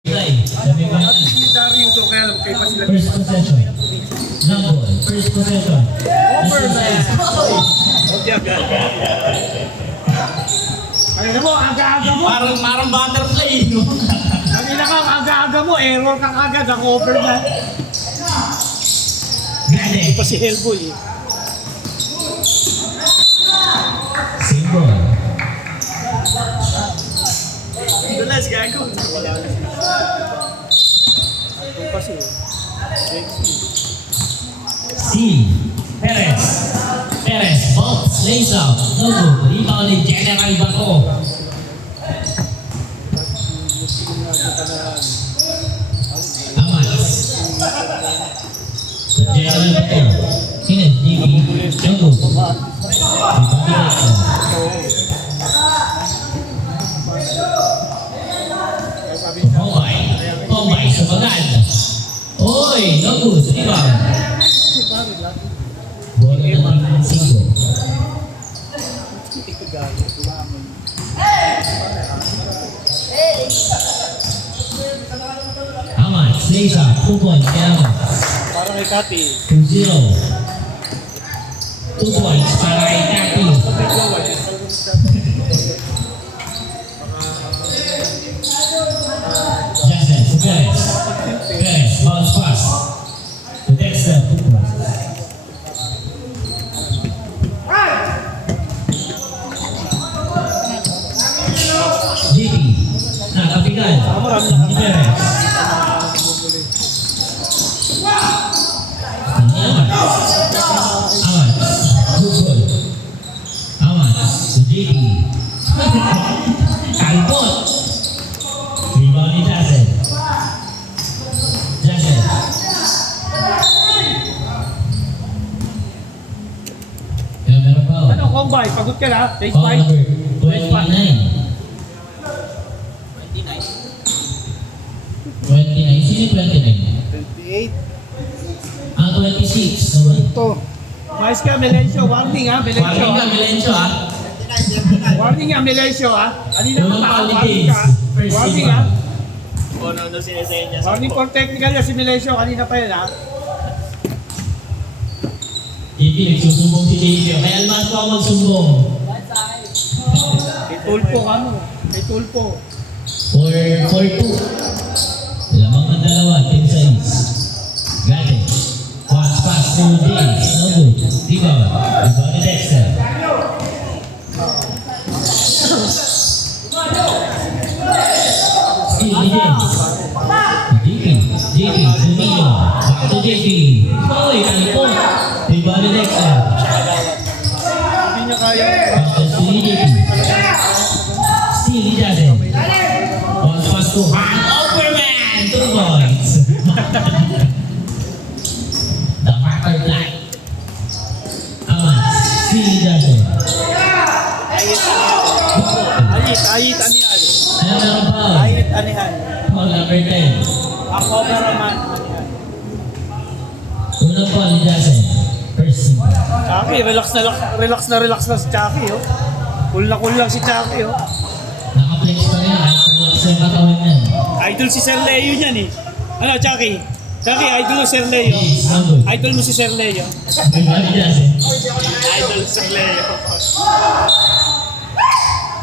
Sabi ko yan. First possession. Number. First possession. Ano mo, aga-aga mo. Parang butterfly, no? Kanina ka, aga-aga mo, error kang agad, naka-over na. Gane. Ito pa si Hellboy eh. Single. Dulas, gago. Ito pa si C. Perez. Perez. Bolts. Lays out. No good. Rebound ni General Bato. Amas. General Bato. Sino? Digi. No good. Tombay. Tombay. Sumagal. Oy! No good. Rebound. Bola naman ng single. Aman, lays up, 2 points, kaya mo. Parang kay Kati. 2-0. 2 points para kay Kati. Jackson, to Perez. Perez, bounce pass. To Dexter, 2 points. JP, nakapigal. Ni Perez. Aman. Aman. Good goal. Aman. To JP. Kalbot. Rebound ni Jackson. Jackson. Kaya meron pa. Ano, combine? Pagod ka na? Take Foul five? number 29. 29. Sino yung 29? 28. Ah, 26. Naman. Ito. Mais ka, Melencio. Warning ha, Melencio. Warning ka, Melencio, ha? Warning ha, Melencio ha. Kanina Yung ka pa, foul ni warning James. ka. First Warning team, ha. Ano sinesay niya sa Warning for technical niya si Melencio. Kanina pa yun ha. JP, nagsusumbong si JP. Kaya almas ko ako magsumbong. May tulpo ka mo. May tulpo. 4-2. Lamang ang dalawa, team size. Gate. Pass to James. No good. Rebound. Rebound ni Dexter. Steal ni James. JP. Domino. Back to JP. Oy, kalipon. Rebound ni Dexter. Hindi niya kaya. Pass to JP. Steal ni Jaden. Pass to Overman. 2 points. The butterfly. Aman. Steal ni Jaden. Ayit, anihan. Ano meron pa? Ayit, anihan. Foul number 10. Ako na naman, anihan. Unang foul ni Jaden. First team. Chucky, relax na si Chucky oh. Cool lang si Chucky oh. Naka-flex pa rin. Sa katawan yan. Idol si Sir Leo niyan eh. Ano, Chucky? Chucky, idol mo si Sir Leo. James. No good. Idol mo si Sir Leo. Rebound ni Jaden. Idol si Sir Leo.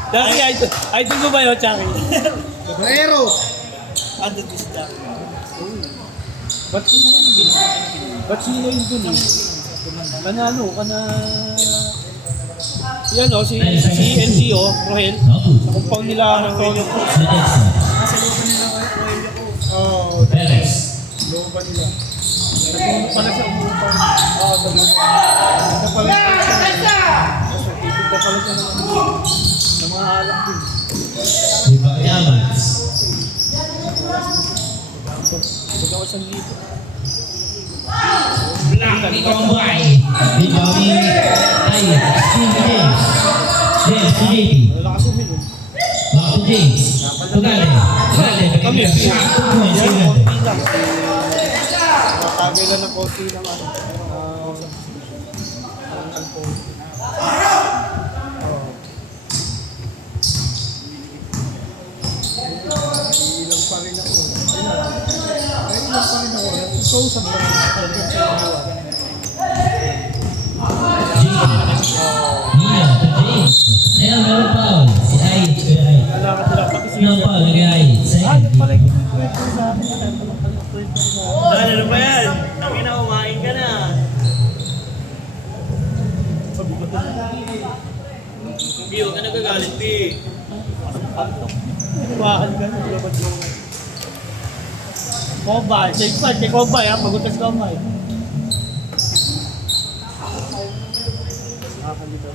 Chucky, idol mo ba yun, Chucky? Guerrero! Ano to si Chucky? Ba't sino yung dun eh? Kana yan o, si LGO, Rohel. No good. Sa compound nila, Rohel. Si Dexter. Oo, Perez. looban nila. Nagpunta pala siya umupan. Oo, sa looban. Nagpunta pala siya. Nagpunta pala siya ng mga alak din. Rebound ni Amans. Pag ako isang libo. Black ni Tombay. Rebound ni Ayat. Steal ni James. James to JP. Wala kasi uminom. Back to James. Pagale. Kami, Shot. 2 points. yan, Gate. konti lang. Nakagay lang ng konti lang ano. Ang alcohol. Ilang pa rin ako. Kausap ko rin. Talagang sa iwan. James. Nino to James. Ayun, meron foul. Si Ait. Kailangan nila pati si No foul, nag-Ait. Ay, Second. pala yung kwento sa akin. Pala yung kwento sa akin. Ano ba yan? Tangina, kumain ka na. Sabi ko ito. Hindi, huwag ka nagagalit, P. Mahal ka na. Labad mo. Kombay. Take five. Kay Kombay ha. Magutas Kombay. Nakakalito.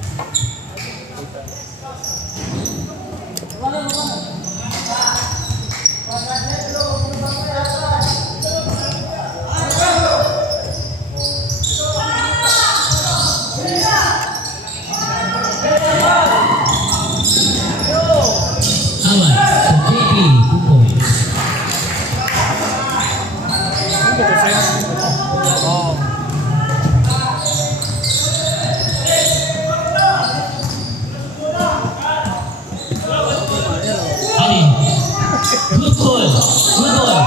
Amat. So JP, 2 points. Ano ba ito? Sa'yo? Oo. Alin? Good ball. Good ball.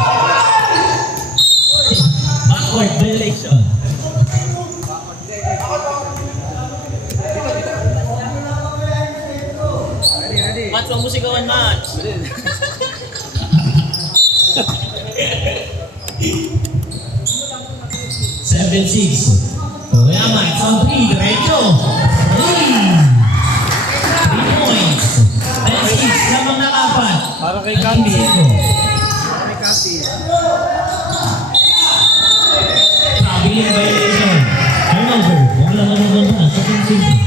Backward violation. Mats, huwag mo sigawan, Mats. 7-6. Kaya Mats on 3. Diretso. 3 points. 10-6. Lamang nakapat. Para kay At Candy. 15. May kasi. Traveling violation. Turnover. Huwag lang manunod na. 17-6.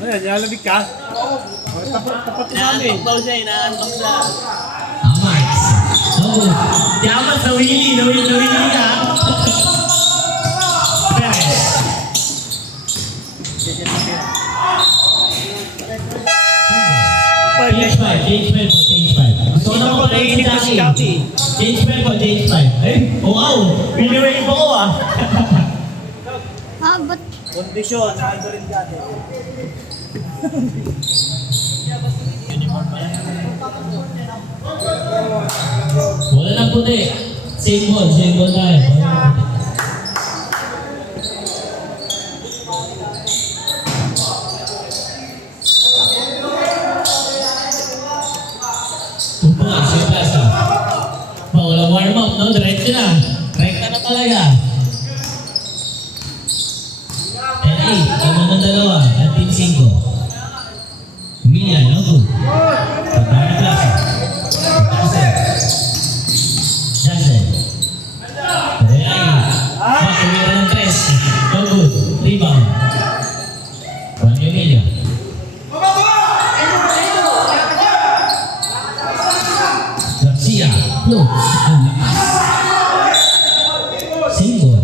Ayan, yalamig ka. Tapat sa amin. Inaantok daw siya, inaantok siya. Mats. Oh, yaman sa Willie. Nawili ka. Perez. Change 5. Gusto ko na Ito mo ko, naiinip na si Jackie. Change 5 po, change 5. Eh, oh wow! Piniway mo ko ah. Ah, ba't Kondisyon, nakaiba rin dati. Wala nang puti. Same ball tayo. Wala nang puti. Tumpok, siya pasa. Walang warm up, no? Diretso na. Rekta na talaga. 10-8, yung mga dalawa, at team 5. Milian, no good. Pagkari klase. Jason. Kaya tumira ng 3. No good. Rebound. Juan Emilio. Garcia. Floats. Ang lakas. Single.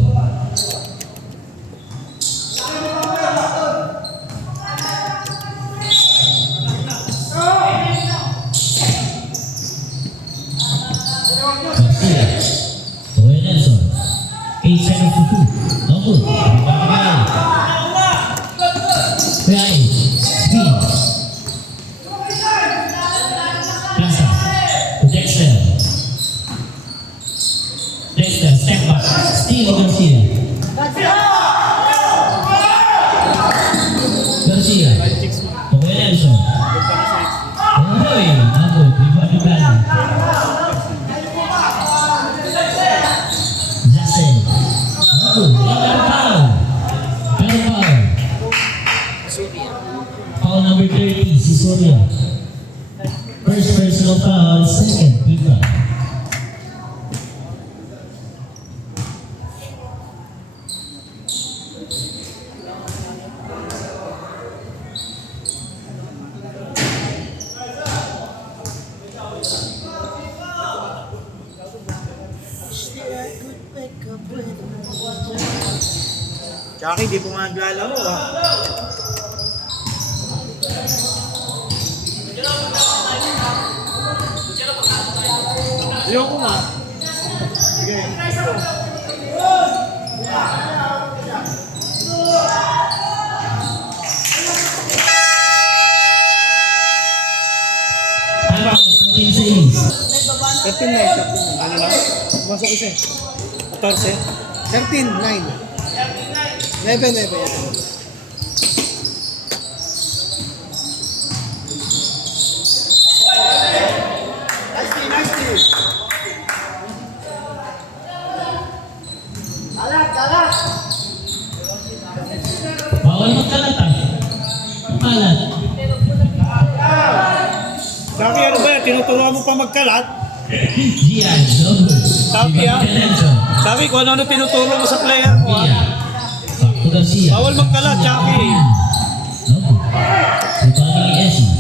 Garcia. Toy Nelson. 8 seconds to 2. No good. Rebound. Kaya Speed. Plaza. Dexter. Step back. Steal Garcia. Garcia. Toy Nelson. Oy, ako, rebound plan. Jackson. Ako, rebound foul. Pero foul. Foul number 30, si Surya. First personal foul, second, Viva. Jackie, di po nga naglalaro ah. Ayoko nga. Sige. Time out, ang team 6. 13-9. Ano lang? Masok isa eh. 14. 13-9. 11. Bawal magkalat ah. Kalat. Sabi ano ba yan? Tinuturuan mo pa magkalat? Gian, no good. Sabi, ah. Nelson. Sabi ko ano tinuturo mo sa player mo ah. Villa. Sakto Garcia. Bawal magkalat, Jackie. No good. Rebounding ni Essie.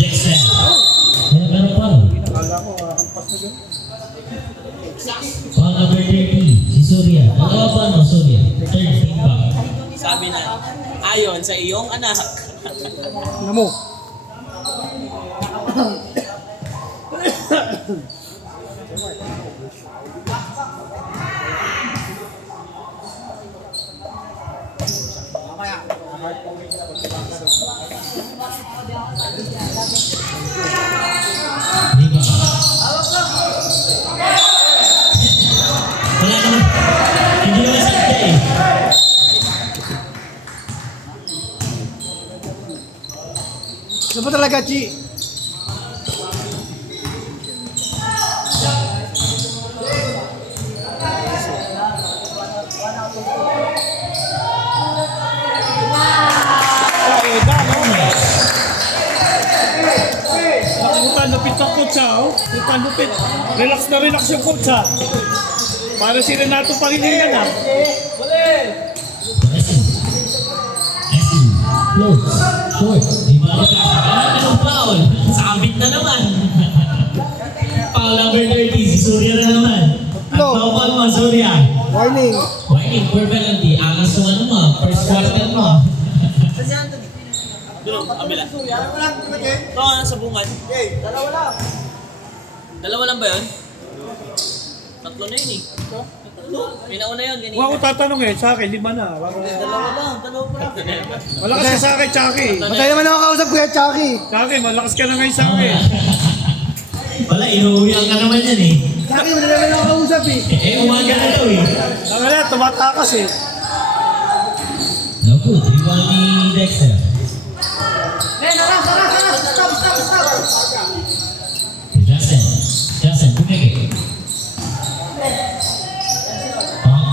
Dexter. Pero foul. Akala ko, hampas na dyan. Foul number 13. Si Surya. Dalawa pa no, Surya. Third team back. Sabi na, ayon sa iyong anak. Ano mo? Diba? Wala naman. Hindi naman sakta eh. Ano ba talaga, Chi? Lupit ang coach ha, oh. Lupit. Relax na relax yung coach ha. Para si Renato Pangilinan ha. Essie. Close. Short. Diba? Anong foul? Sabit na naman. Foul number 30. Si Surya na naman. At foul mo, Surya. Warning. Warning for penalty. Angas yung ano mo. First quarter mo. Doon, kabila. Ito, nasa bungan. Dalawa lang ba yun? Tatlo na yun eh. May nauna yun, ganyan. Huwag ko tatanungin sa akin, lima na. Dalawa pa lang. Malakas ka sa akin, Chucky. Matay naman ako kausap Kuya Chucky. Chucky, malakas ka na ngayon sa akin. Wala, inuuwihan ka naman yan eh. Chucky, matay naman ako kausap eh. Umaga na daw eh. Tama na, tumatakas eh. No good. Rebound ni Dexter. Justin, pumigil.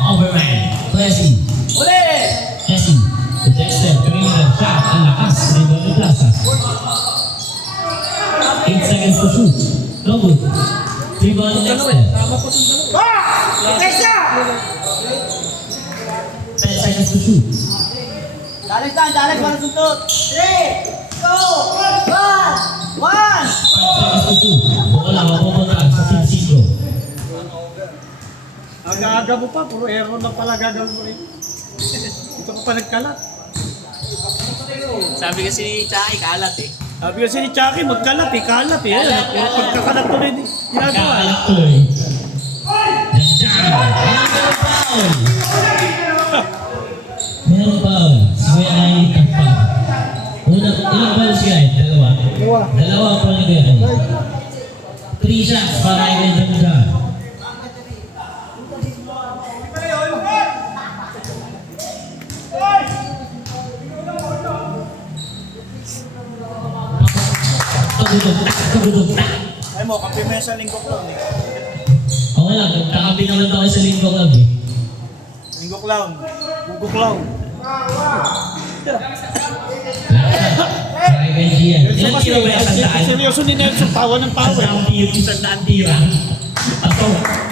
Overman. Essie. Essie. Dexter, Camila, shot, ang lakas. Rebound ni Plaza. 8 seconds to shoot. No good. Rebound ni Dexter. 10 seconds to shoot. Dalis, para suntot. 3, 2, 1, 1! 5 seconds to shoot. Wala, mapupunta sa team Sigro. Aga-aga mo pa, puro error na pala gagawin mo rin. Ito ka pa nagkalat. Sabi kasi ni Chay, kalat eh. Sabi kasi ni Chucky, magkalat eh, kalat eh. Ayan, puro pagkakalat to rin eh. Ginagawa. Kakalak to eh. Meron foul. Si Kuya ay takpa. Ilang foul si Kuya? Dalawa? Dalawa po ni Kuya. 3 shots para kay Janga. Kabudog. Ay mo, kampi mo yan sa linggo clown eh. Okay lang, kakabi naman ako sa Linggo Club eh. Linggo clown. Bugo clown. Para kay Gian. Ilang tira ba yung sandaan? Seryoso ni Nelson, tawa ng tawa eh. Sandaan tira, sandaan tira. Ako.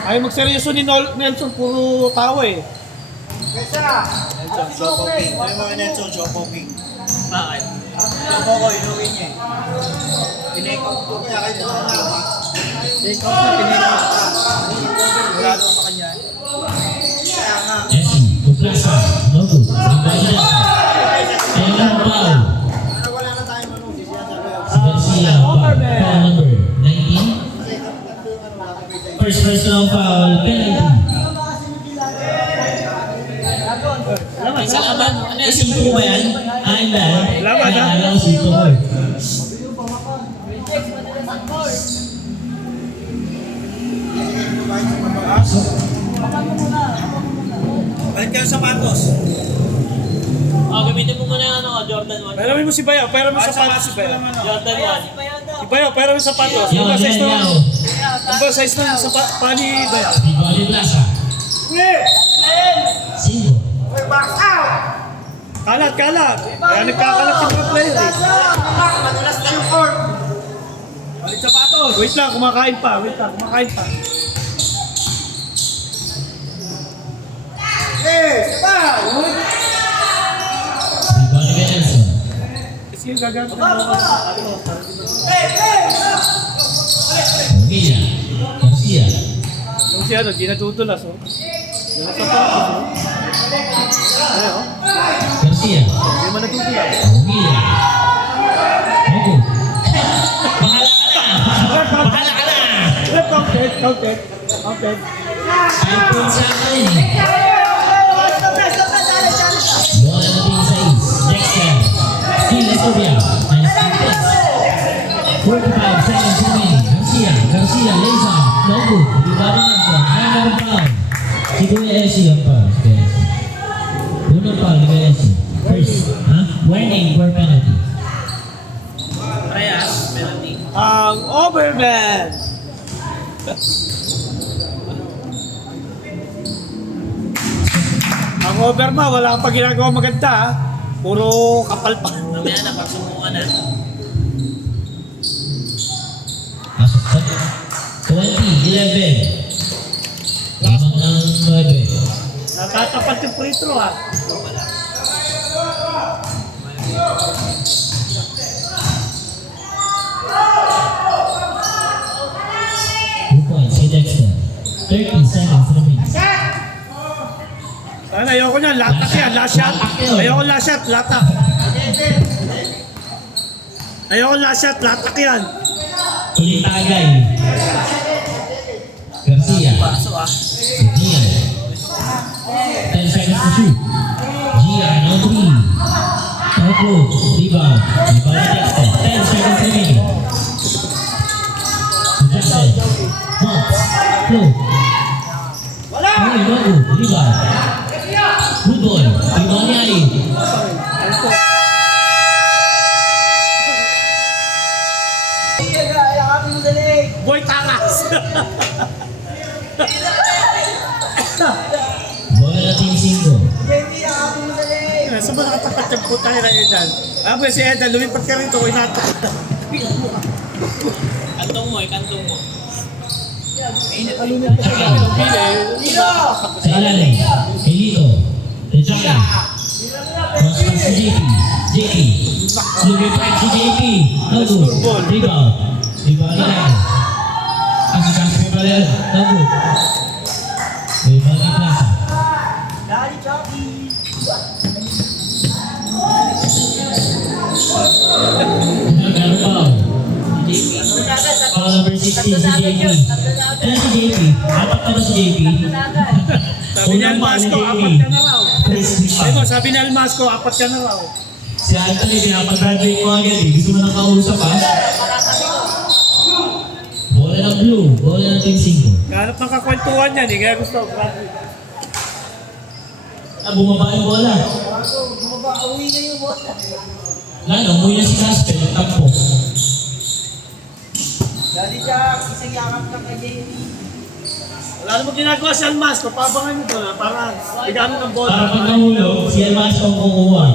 Ay, magseryoso ni Nelson, puro tawa eh. Nelson, show poking. Ano yung mga Nelson, show poking? Bakit? Show poko, inuwi niya eh. Pinake-out ko niya, kahit ito na. Take-out na, pinake-out ka. Wala doon sa kanya. Kaya nga. Essie, Kuplasa. No good. Rebound ni Essie. Ilang foul? Wala na tayo manong, siya sabi ako. Si Garcia, foul number 19. First personal foul, penalty. May salamat. Ano yan? Sito ba yan? Ay, ba? Salamat, ha? Alam ko sito ko eh. Balik ka ng sapatos. Gamitin mo muna yung ano, Jordan 1. Pera mo si Bayaw, pera mo sapatos si Bayaw. Jordan 1. Si Bayaw, pera mo sapatos. Ano ba size ng... Ano ba size ng pani Bayaw? Bigoli Plaza. Sino? Kalat, kalat. Kaya nagkakalat yung mga player eh. Madulas na yung court. Balik sapatos. Wait lang, kumakain pa. Kumakain pa. Bigoli Benelson. Kasi yung gagamit ng mga sapatos. Mungilla. Garcia. Yung si ano, di natutulas oh. Yung sapatos oh. Ano oh? Garcia. Hindi man natutulas. Mungilla. Ogo. Bahala ka na! Counted. Ay, kung sa akin. Bola natin sa is. Dexter. Still Estoria. Nice defense. 45 seconds remaining. Garcia lays off. No good. Rebound Nelson. Another foul. Si Kuya Essie ang foul. Si Kuya Essie. Unang foul ni Kuya Essie. First. Warning for penalty. Parehas, penalty. Ang Overman! Ang Overman, wala pa ginagawa maganda ha. Puro kapal pa. Mamaya na, pag sumuka na. Pasok sa 20-11. Lamang ng 9. Natatapat yung free throw ha. Si Dexter. 30 seconds remaining. Ano, ayoko niyan, latak yan, last shot. Ayoko last shot, latak. Ayoko last shot, latak yan. Ulit tagay. Garcia. Gian. 10 seconds to shoot. Gian on 3. Toko. Rebound. Rebound ni Dexter. 10 seconds remaining. Jackson. Mops. Flow. Ay, no good. Rebound. Good ball. Rebound ni Ali. Boy Taras! Bola na team 5. Saan ba nakatapat yung puta nila Edan? Ah, pues si Edan, lumipat ka rito, ko inatak. Kantong mo, kantong mo. Sa ilalim. Elito. Tejaka. Cross pass si JP. JP. Lumipad si JP. No good. Rebound. Rebound ni Lalo. Asikaso ni Valero. No good. Rebound ni Plaza. Nagano foul. Foul number 16 si JP. Ano si JP? Apat na ba si JP? Sabi ni Almasco, apat ka na raw. First pick Ay mo, foul. sabi ni Almasco, apat ka na raw. Si Anthony, pinapag-graduate mo agad eh. Gusto mo nang kausap ha? Bola ng blue. Bola ng team 5. Kahanap ng kakwentuhan yan, eh, kaya gusto ko. Bumaba yung bola. Lalo, umuwi na si Casper. Nagtampo. Daddy Jack, isang yakap ka kay JP. Wala namang ginagawa si Almasco, pabangan nyo to na, para bigano ng bola. Para pag nahulog, si Almas ang kukuha.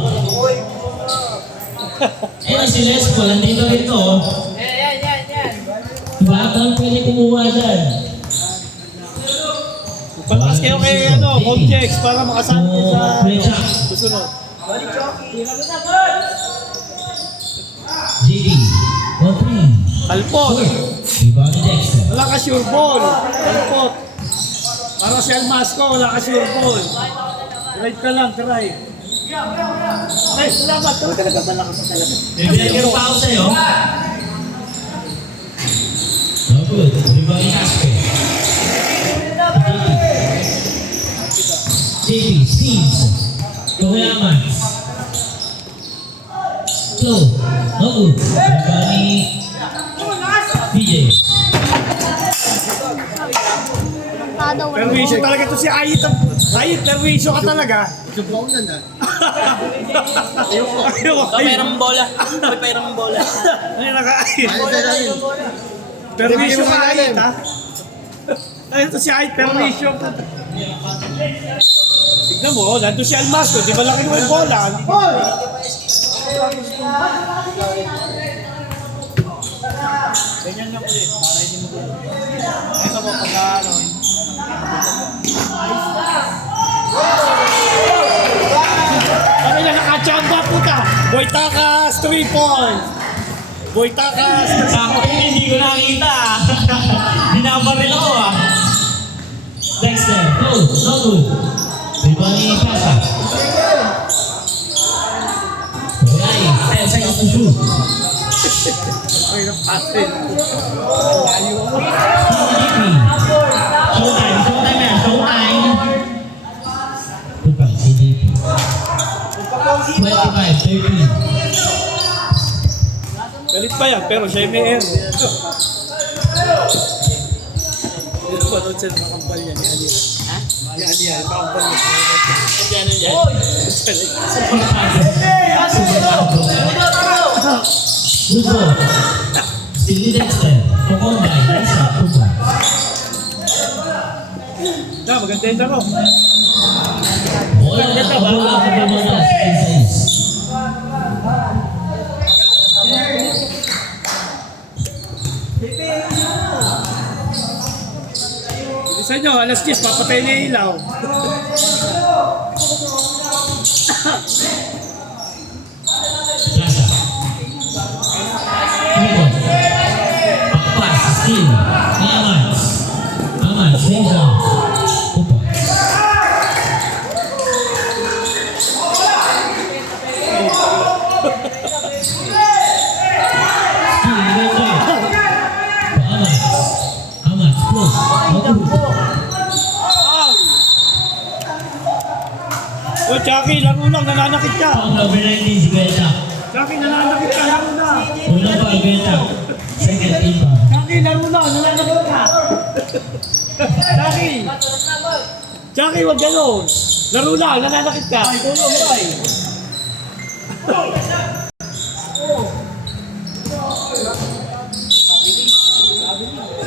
Eh, si Lespo, nandito rin to. Yan. Baka ang pwede kumuha dyan. Palakas kayo kay objects para makasante sa susunod. JD, 1-3. Kalpot. Rebound ni Dexter. Wala ka sure ball. Kalpot. Para si Almasco, wala ka sure ball. Drive ka lang, drive. Okay, salamat. Bibigyan ko pa ako sa'yo. No good. Rebound ni Casper. JD. JP, Steves. Tokoyamas. Flow. Nobu. Rebound ni DJ. Kada wala. Perwisyo talaga to si Ayit. Ayit, perwisyo ka talaga. Ayoko. Mayroong bola. Mayroong bola. Ano naka-Ayit? Perwisyo ka Ayit, ha? Ayun to si Ayit, perwisyo ka. Tignan mo, nandun si Almasco. Di ba laki naman yung bola? Ganyan lang ulit, para hindi mo gulo. Ito mo, pagka ano yan, nakachamba puta! Boy Takas, 3 points! Boy Takas, Ako hindi ko nakita. Binabaril ako ah. Dexter, Flow, Nobu. Rebound ni Sasha. Okay, 10 seconds to shoot. ay, napasin. CDP. Showtime yan, showtime. Tupang CDP. 25-13. Galit pa yan, pero siya yung may air. Ito pa doon siya nakakampal yan, ni Aliyah. Ha? Ni Aliyah, nakakampal yan. Diyan, diyan. Good ball. Still ni Dexter. Pokonday. Isa, Tupang. Na, maganda yung daro. Bola na bola ang pagmamana sa Isays. Isa nyo, alas 10, papatay na yung ilaw. Plaza. Tribon. Pakpas. Steal. Ni Amans. Amans. Benja. Tupang. Steal ni Benja. Amans. Amans. Close. Nobu. O, Chucky, laro lang, nananakit ka. Ang number 19 si Benja. Chucky, nananakit ka, laro na. Unang ball, Benja. Second iba. Chucky, laro na, nananakit ka. Chucky. Chucky, wag gano'n. Laro na, nananakit ka. Tulong, boy.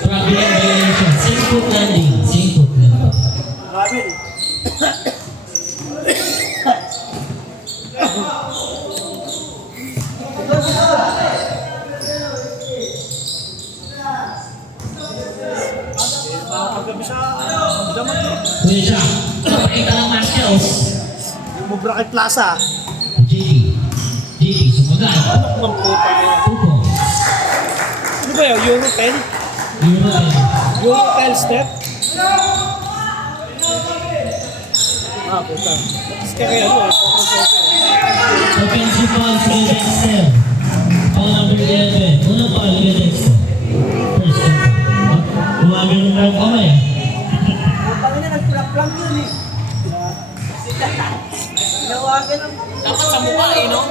Traveling violation. Same foot landing. Same foot landing. Paggabi sa daman eh. Benja. Kapakita ng Marcos. Yung Bracket Plaza. JP. JP. Sumagal. Ang puta niya. Tupong. Ano ba yun? Euro 10? Euro 10. Euro 10 step? Ah, puta. Kasi kaya ano eh. Offensive foul kay Dexter. Foul number 11. Unang foul kay Dexter. First contact. Tumagin ng lang kamay ah. Dapat sa mukha eh, no?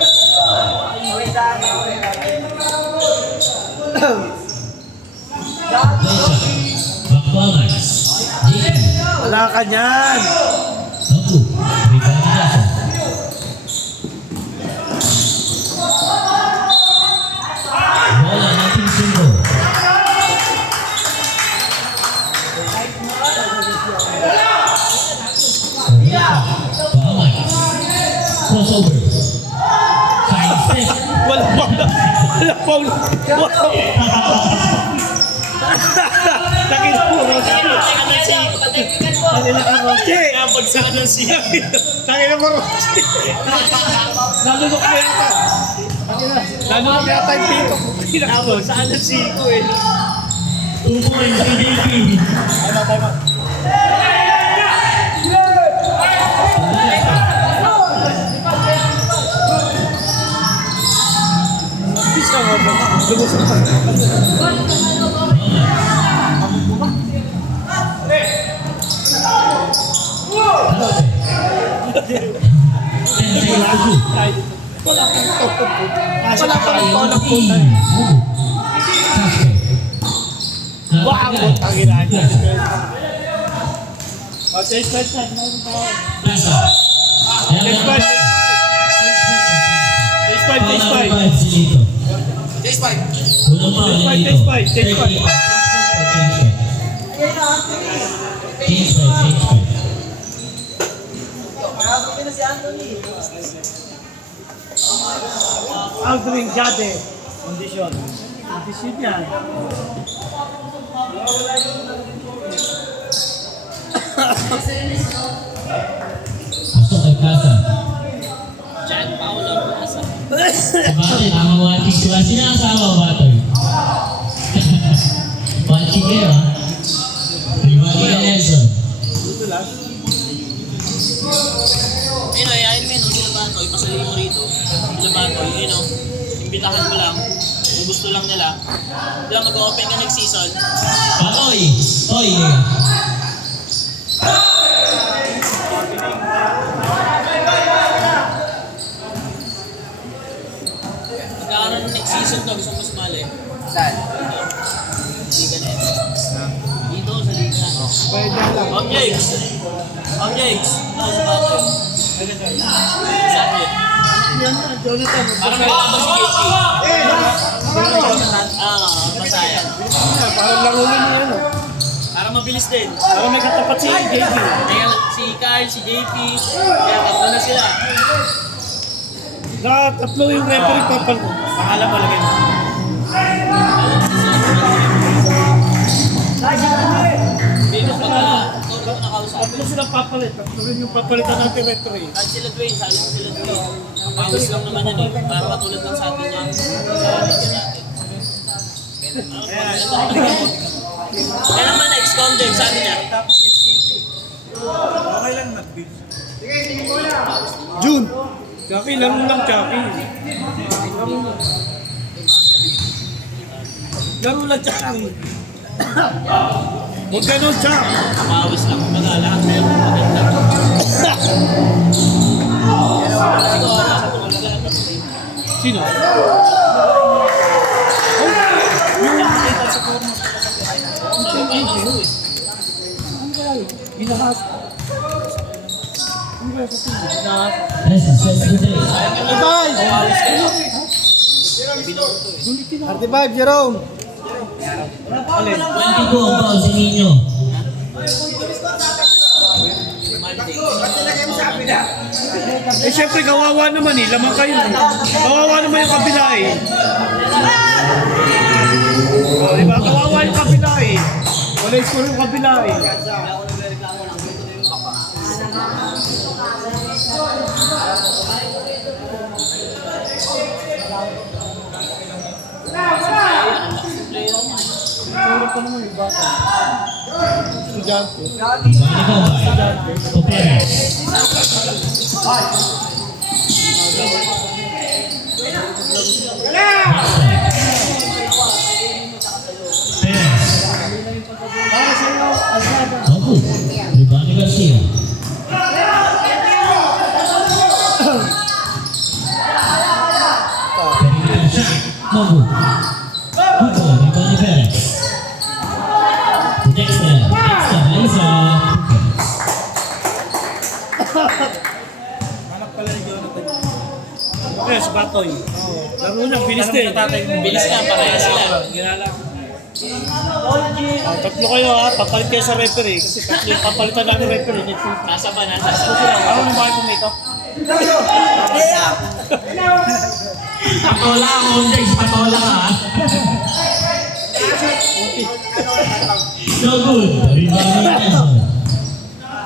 Benja. Bakwamas. JP. Wala ka niyan. Nobu. Rebound ni Daso. Bola ng Team Sumbo. Bahamas. Crossover. Side step. Wala pa. Wala pa. Takin mo. Kanila ka, Roche. Pagsaan ng siya. Takin mo, Roche. Nalunok na yata. Nalunok yata yung pito. Pagsaan ng siko eh. 2 points kay JP. Isa mo ba? Lumusok pa. Dalote. Wala pang totoo po. Wala pang totoo po. Wow, ang ginagawa. Taste fight na. Plaza. Taste fight. Taste fight, taste fight. Taste fight. Unang foul Taste fight, dito. taste fight, taste fight. Taste fight. Nakakapin na si Anthony. Aldrin Jade. Kondisyon. Kondisyon yan. Pasok kay Plaza. Diyan, Paolo ang pasa. Bakit? Tama mo ating sila. Sino ang asawa mo ba ito? Panching kayo ha? Rivali ka Nelson. Dito lang. Ayun o, ayayin mo yun, sila Batoy, pasalili mo rito. Sila Batoy, yun o, imbitahan mo lang. Kung gusto lang nila. Di ba mag-open ka next season? Patoy! Toy! Magkakaroon ng next season to, gusto mo sumali? Saan? Liga na yun. Dito, sa Liga. Pwede lang. Ma'am Jakes! Ma'am Jakes! Ito, sa Batoy. Saan yun? Yan, Jonathan. Parang kailangan si KT. Masaya. Parang laruin mo yan. Para mabilis din. Parang may katapat si JP. Kaya si Kyle, si JP, kaya tatlo na sila. Tatlo yung referee papal mo. Pangalan mo, lagay mo. Bino pa pala. Ito na nakausap. Tatlo silang papalit. Tatlo rin yung papalitan natin referee. Kahit sila Dwayne, sabi mo sila Dwayne. Ang pawis lang naman yan eh. Para matulad lang sa atin yan. Sa liga natin. Kaya naman next conjure, sabi niya. June. Chucky, laro lang Chucky. Laro lang Chucky. Huwag ganun, Chuck. Pawis lang. Baga lahat na yung maganda. Sino? Inahas. Artibag, Jerome. 22 ang foul si Nino. Eh, syempre, kawawa naman eh. Lamang kayo. Kawawa naman yung kabila eh. Oh, diba? Kawawa yung kabila eh. Wala yung score yung kabila eh. Puro pa naman yung bata. Estudyante. Bani ko ba? O Perez. Perez. Opo. Rivali Garcia. Mabu. Puto, Rivali Perez. Dexter. Dexter, Liza. Okay, si Batoy. Laro na, bilis din. Bilis nga, pareha sila. Tatlo kayo ha, papalit kayo sa referee. Kasi tatlo yung papalitan namin referee. Nasa ba? Nasa ba? Ako nang bakit pumito? Patola ako, Dex. Patola ka, ha? So good. Rivali Nelson.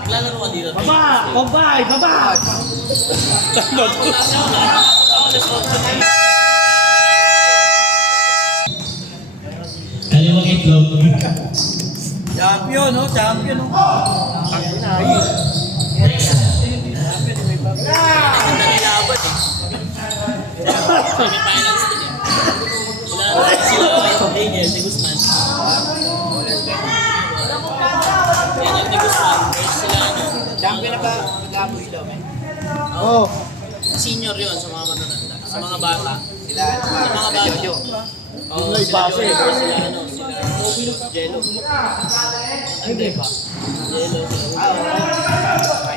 Naglalaro ka dito. Baba! Baba! Baba! Tatlo. Kaliwang itlog. Champion, no? Champion, no? Dexter. Ganda nila abad eh. Semi-finals din eh. Wala na sila Miguel de Guzman. Yan yung de Guzman. Versus sila ano. Champion na ba? Nag-aamoy daw, men. Oo. Senior yun sa mga matatanda. Sa mga bata. Sila, Sa mga bata. Oo, sila Jojo, sila ano, sila Jello. Hindi pa. Jello, sila.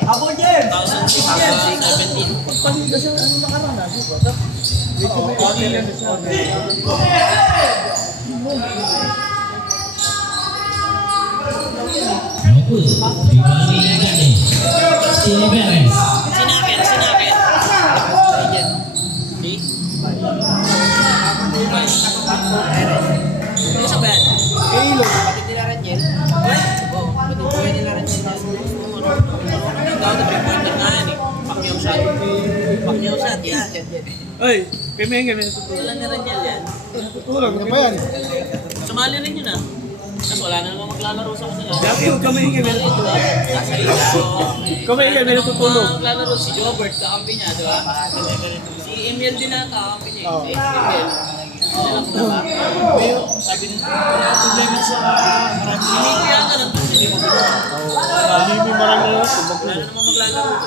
Ako, Jem! 2017. Good. Rebounding again. Steve Perez. Sinakit. Okay? Ano sa band? Halo. Pati nila Rangel. Oo, pati nila Rangel. Ikaw na 3-pointer nga yan eh. Pacquiao shot yan. Ay, pimengin may natutunan. Wala na rin yan. Natutunan, ano ba yan? Sumali rin yun ah. Tapos wala na naman maglalaro sa kanila. Dati yung kamingin may natutunan. Nasa ila. Kamingin may natutulog. Maglalaro si Jobert, kakampi niya, di ba? Si Emil din na kakampi niya. Oo. Emil. Ano lang ba? Sabi nila, wala problema sa marami. Hindi ko yan ganun. Hindi mo. Hindi marami na Wala na naman maglalaro.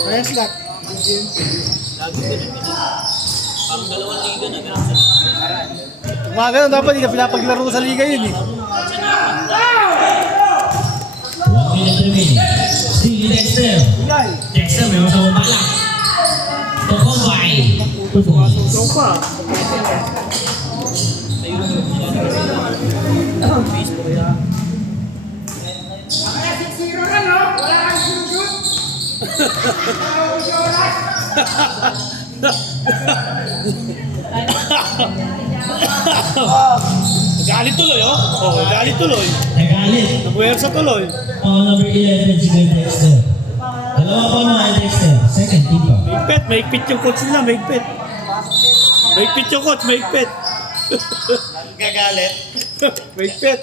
Kaya sila. Lagi ganun. Parang 2 liga na ganun sila. Mga ganun, dapat hindi ka pinapaglaro sa liga yun eh. 1 minute remaining. Still Dexter. Dexter may masama balak. Tokombay. So pa. Galit tuloy, oh. Oh, galit tuloy. Nagalit. Nabuwersa tuloy. Foul number 11 si Dexter. Dalawa pa mga Dexter. Second team pa. Maigpit yung coach nila, maigpit. Maigpit yung coach, maigpit. Gagalit. Maigpit.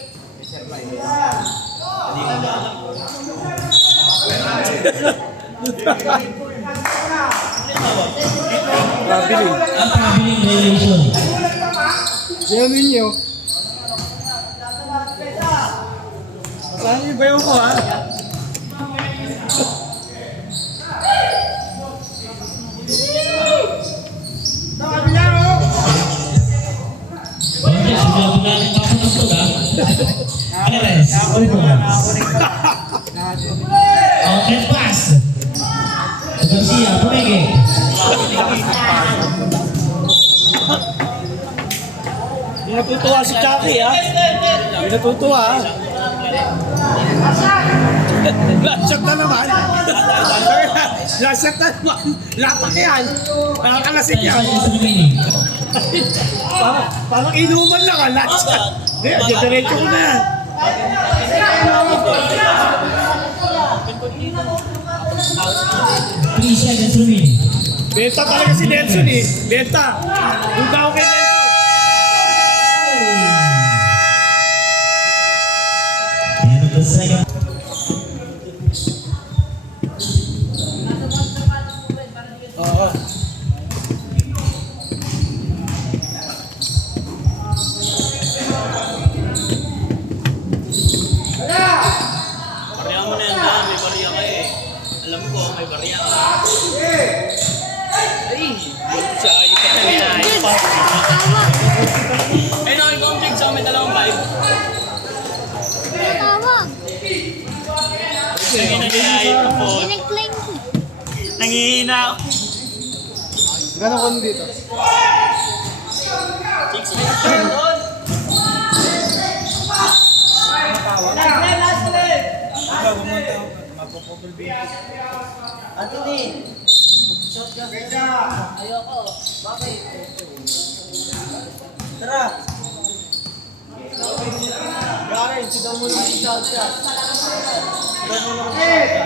Mabili. Ang pabiling violation. Yan ninyo. Saan yung bayo ko, ha? Okay, sudah bulan papatugtog ha. Perez. Okay, pass. Garcia, Pumege. Hindi natutuwa si Chucky, ha? Hindi natutuwa, ha? Last shot na naman. Last shot na naman. Lapak yan. Nakakalasik 10 yan. seconds remaining. Parang inuman lang, ha? Last shot. Hindi, diretso ko na yan. 3 seconds remaining. Benta talaga si Nelson, eh. Benta. Punta ako kay Nelson. End of the second. Oo. Barya mo na yan dyan, may barya ka eh. Alam ko, may barya ka. Ay, siya ayun ka na ayun pa. Ay, nakikong sa may 2-5. Tawag. Sige na ginahit ko po. Pinag-claim ko. Nangihina ako. Gano'n ko dito? 6 minutes pa rin doon. Anthony! Shot ka. Ayoko. Bakit? Tara! Gary, sigaw mo lang si shot ka. Sigaw mo lang si shot ka.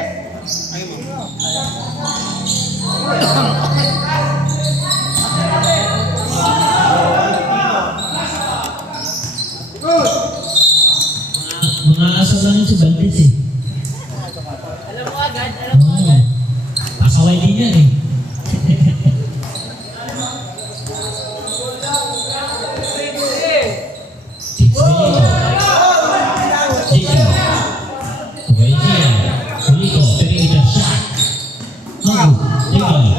Mga asal lang yun si Valdez eh. Alam mo agad, alam mo agad. Akaway din yan eh. Rebound.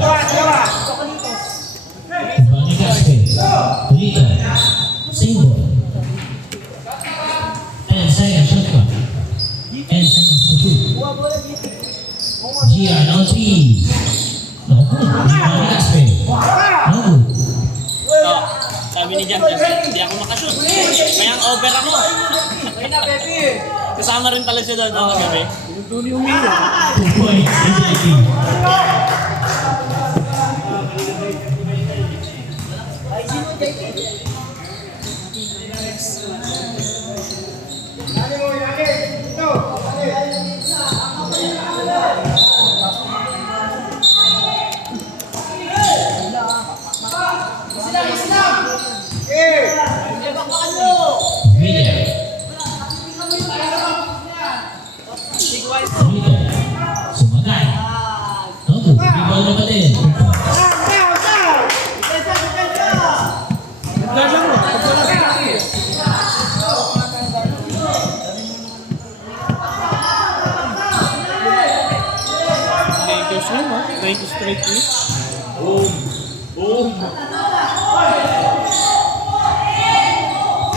Rebound ni Gaspe. Polito. Single. 10 seconds shot clock. 10 seconds to shoot. Gian on 3. No good. Rebound ni Gaspe. No good. Oh, sabi ni Jan, hindi ako makashoot. Kaya ang over ako. Kasama rin pala siya doon. Oo, gabi. 2 points. AJP. William. Polito. Sumagay. No good. Rebound na pa din. Lakers yun, ha? 90 straight win.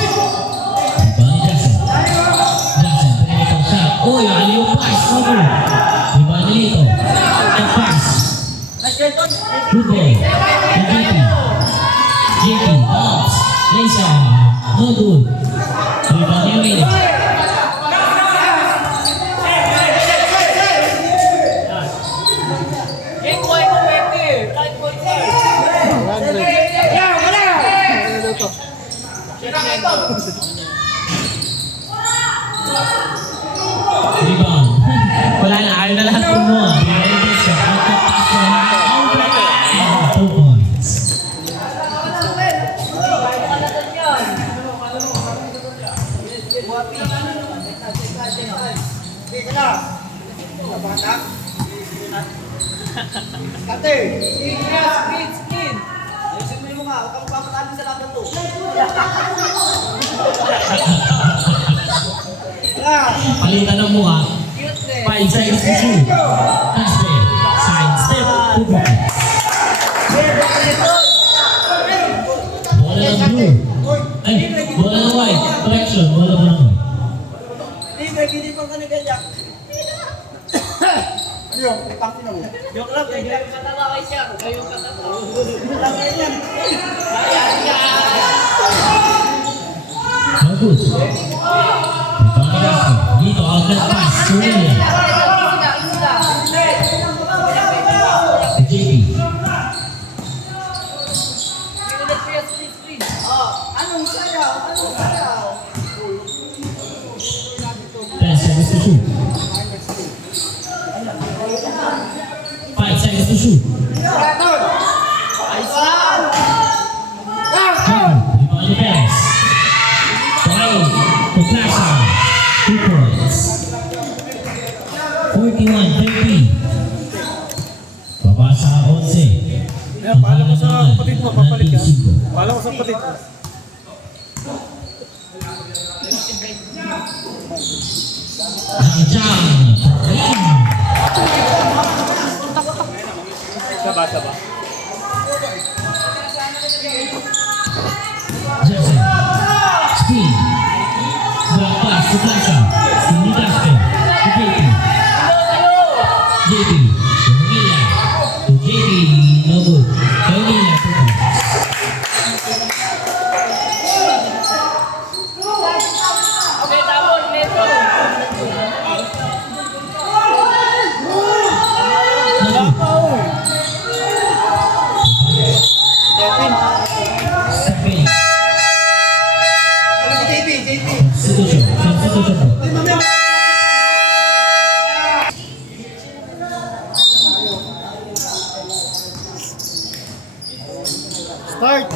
Rebound ni Jackson. Jackson, pinakita ang shot. Uy, aliw pass. No good. Rebound ni Lito. And pass. Good ball. JP. JP. Bounce. Lisa. No good. Rebound ni William. Rebound. Wala na, ayaw na lahat po mo. Rebound siya. Out-pass na. 2 points. Palitan ng mukha. 5 seconds to shoot. Gaspe. Side step. 2 points. Bola ng blue. Ay, bola ng white. Correction. Bola po ng white. No good. Rebound ni Gaspe. Dito, outlet pass. To William. To JP. Ten seconds to shoot. 5 seconds to shoot. Rebound ni Perez. Five to Plaza. 2 points. 41-30. Baba sa 11. Kaya paalam mo sa kapatid mo, papalit ka. Paalam mo sa kapatid mo. Ang Saba. Jackson. Screen. Block pass to Plaza. Hindi Gaspe. To JP. JP. To Manila. To JP. No good. Manila. 2 points. No good. Stephen. Substitution po. Start!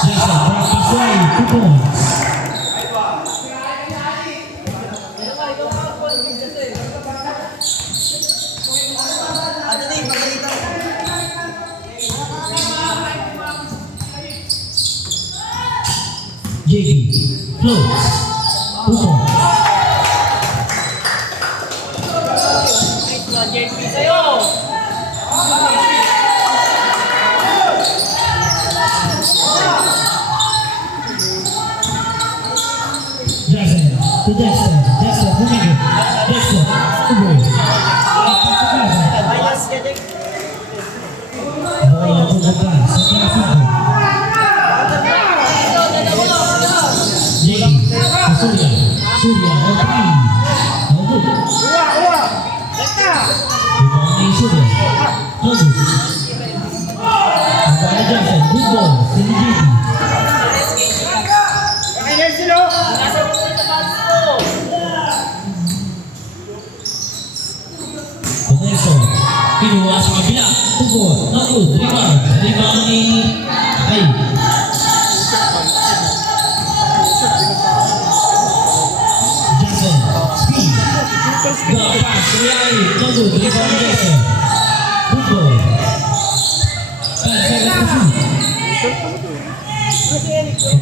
Jackson, practice way, 2 points. JB. Floats. 2 points. Nice one, JP sa'yo! Jackson to Dexter. Dexter bumigay. Dexter. Tuloy. Bias ka din. Bola to the glass. Sa football. JB. Surya. Surya. Okay. No good. Rebound ni Surya. No good. Bola Jackson. Good ball. Sini JB. Nasa mo rin sa box mo! Nelson. Kinuha sa kabila. Tugod. No good. Rebound. Rebound ni Ay. Jackson. Speed. The pass. Real. No good. Rebound ni Jackson. Good ball. 10 seconds to shoot.